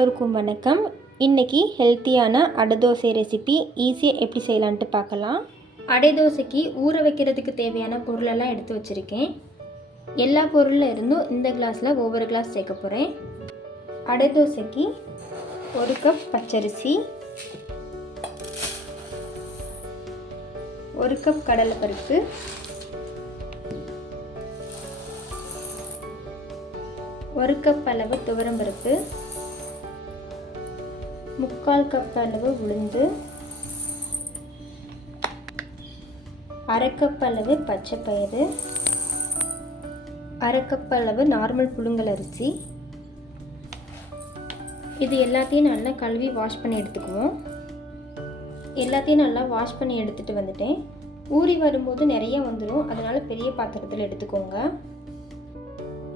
எல்லோருக்கும் வணக்கம். இன்றைக்கி ஹெல்த்தியான அடை தோசை ரெசிபி ஈஸியாக எப்படி செய்யலான்ட்டு பார்க்கலாம். அடை தோசைக்கு ஊற வைக்கிறதுக்கு தேவையான பொருளெல்லாம் எடுத்து வச்சுருக்கேன். எல்லா பொருளில் இருந்தும் இந்த கிளாஸில் ஒவ்வொரு கிளாஸ் சேர்க்க போகிறேன். அடை தோசைக்கு 1 கப் பச்சரிசி, 1 கப் கடலைப்பருப்பு, 1 கப் அளவு துவரம்பருப்பு, 3/4 கப் அளவு உளுந்து, 1/2 கப் அளவு பச்சைப்பயிறு, 1/2 கப் அளவு நார்மல் புழுங்கல் அரிசி. இது எல்லாத்தையும் நல்லா கழுவி வாஷ் பண்ணி எடுத்துக்குவோம். எல்லாத்தையும் நல்லா வாஷ் பண்ணி எடுத்துகிட்டு வந்துட்டேன். ஊறி வரும்போது நிறைய வந்துடும், அதனால் பெரிய பாத்திரத்தில் எடுத்துக்கோங்க.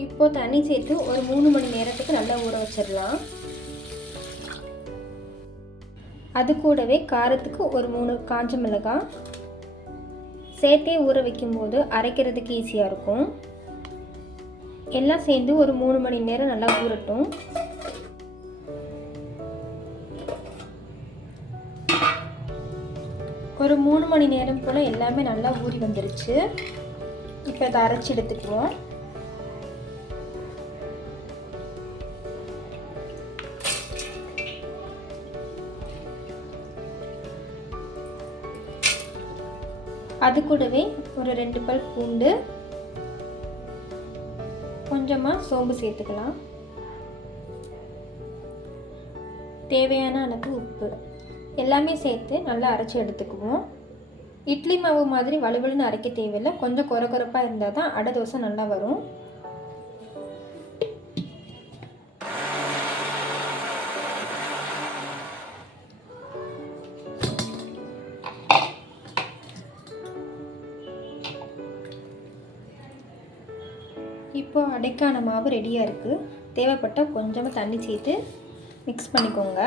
இப்போ தண்ணி சேர்த்து ஒரு 3 மணி நேரத்துக்கு நல்லா ஊற வச்சிடலாம். அது கூடவே காரத்துக்கு ஒரு 3 காஞ்ச மிளகாய் சேர்த்தே ஊற வைக்கும்போது அரைக்கிறதுக்கு ஈஸியாக இருக்கும். எல்லாம் சேர்ந்து ஒரு 3 மணி நேரம் நல்லா ஊறட்டும். ஒரு 3 மணி நேரம் போல் எல்லாமே நல்லா ஊறி வந்துருச்சு. இப்போ இதை அரைச்சி எடுத்துக்குவோம். அது கூடவே ஒரு 2 பல் பூண்டு, கொஞ்சமாக சோம்பு சேர்த்துக்கலாம். தேவையான அளவு உப்பு எல்லாமே சேர்த்து நல்லா அரைச்சி எடுத்துக்குவோம். இட்லி மாவு மாதிரி வலுவலுன்னு அரைக்க தேவையில்லை, கொஞ்சம் கொரகொரப்பாக இருந்தால் தான் அடை தோசை நல்லா வரும். இப்போ அடைக்கான மாவு ரெடியாக இருக்குது. தேவைப்பட்டால் கொஞ்சமாக தண்ணி சேர்த்து மிக்ஸ் பண்ணிக்கோங்க.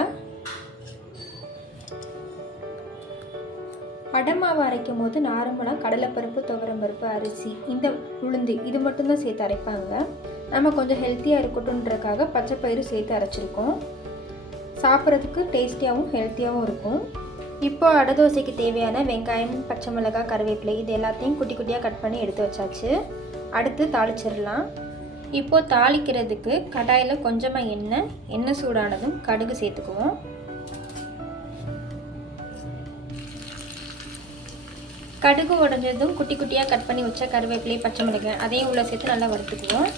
அடை மாவு அரைக்கும் போது நார்மலாக கடலைப்பருப்பு, துவரம்பருப்பு, அரிசி, இந்த உளுந்து இது மட்டும்தான் சேர்த்து அரைப்பாங்க. நம்ம கொஞ்சம் ஹெல்த்தியாக இருக்கட்டும்ன்றதுக்காக பச்சைப்பயிறு சேர்த்து அரைச்சிருக்கோம். சாப்பிட்றதுக்கு டேஸ்டியாகவும் ஹெல்த்தியாகவும் இருக்கும். இப்போ அடை தோசைக்கு தேவையான வெங்காயம், பச்சை மிளகாய், கருவேப்பிலை இது எல்லாத்தையும் குட்டி குட்டியாக கட் பண்ணி எடுத்து வச்சாச்சு. அடுத்து தாளிச்சிடலாம். இப்போது தாளிக்கிறதுக்கு கடாயில் கொஞ்சமாக எண்ணெய் சூடானதும் கடுகு சேர்த்துக்குவோம். கடுகு உடஞ்சதும் குட்டி குட்டியாக கட் பண்ணி வச்ச கருவேப்பிலை, பச்சை மிளகாய் அதையும் உள்ள சேர்த்து நல்லா வறுத்துக்குவோம்.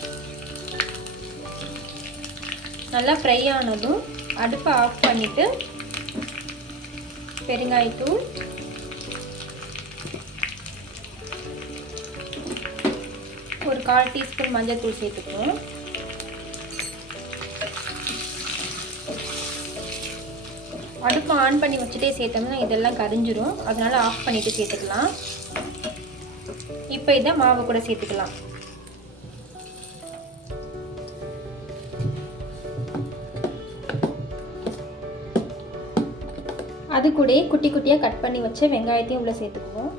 நல்லா ஃப்ரை ஆனதும் அடுப்பை ஆஃப் பண்ணிவிட்டு பெருங்காயத்தூள், ஒரு 1/4 டீஸ்பூன் மஞ்சள் தூள் சேர்த்துக்குவோம். அடுப்பு ஆன் பண்ணி வச்சுட்டே சேர்த்தோம்னா இதெல்லாம் கரிஞ்சிரும், அதனால் ஆஃப் பண்ணிவிட்டு சேர்த்துக்கலாம். இப்போ இதை மாவு கூட சேர்த்துக்கலாம். அது கூட குட்டி குட்டியாக கட் பண்ணி வச்ச வெங்காயத்தையும் உள்ள சேர்த்துக்குவோம்.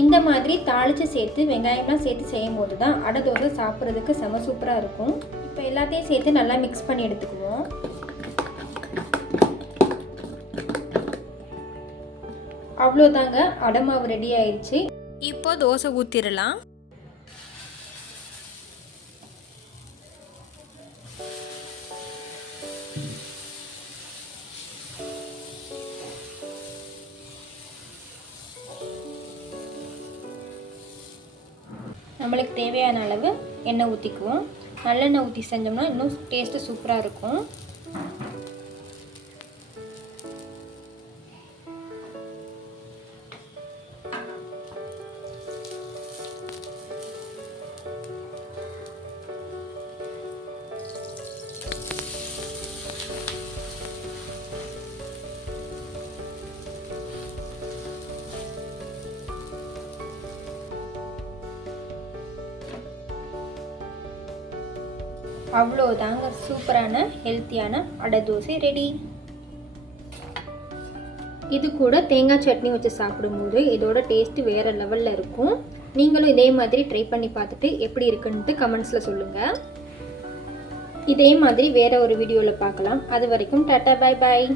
இந்த மாதிரி தாளித்து சேர்த்து வெங்காயம்லாம் சேர்த்து செய்யும் போது தான் அடை தோசை சாப்பிட்றதுக்கு செம சூப்பராக இருக்கும். இப்போ எல்லாத்தையும் சேர்த்து நல்லா மிக்ஸ் பண்ணி எடுத்துக்குவோம். அவ்வளோதாங்க, அடை மாவு ரெடி ஆயிடுச்சு. இப்போ தோசை ஊற்றிடலாம். நம்மளுக்கு தேவையான அளவு எண்ணெய் ஊற்றிக்குவோம். நல்லெண்ணெய் ஊற்றி செஞ்சோம்னா இன்னும் டேஸ்ட்டு சூப்பராக இருக்கும். அவ்வளோதாங்க, சூப்பரான ஹெல்த்தியான அடை தோசை ரெடி. இது கூட தேங்காய் சட்னி வச்சு சாப்பிடும்போது இதோட டேஸ்ட்டு வேறு லெவலில் இருக்கும். நீங்களும் இதே மாதிரி ட்ரை பண்ணி பார்த்துட்டு எப்படி இருக்குன்ட்டு கமெண்ட்ஸில் சொல்லுங்கள். இதே மாதிரி வேறு ஒரு வீடியோவில் பார்க்கலாம். அது வரைக்கும் டாட்டா, பாய் பாய்.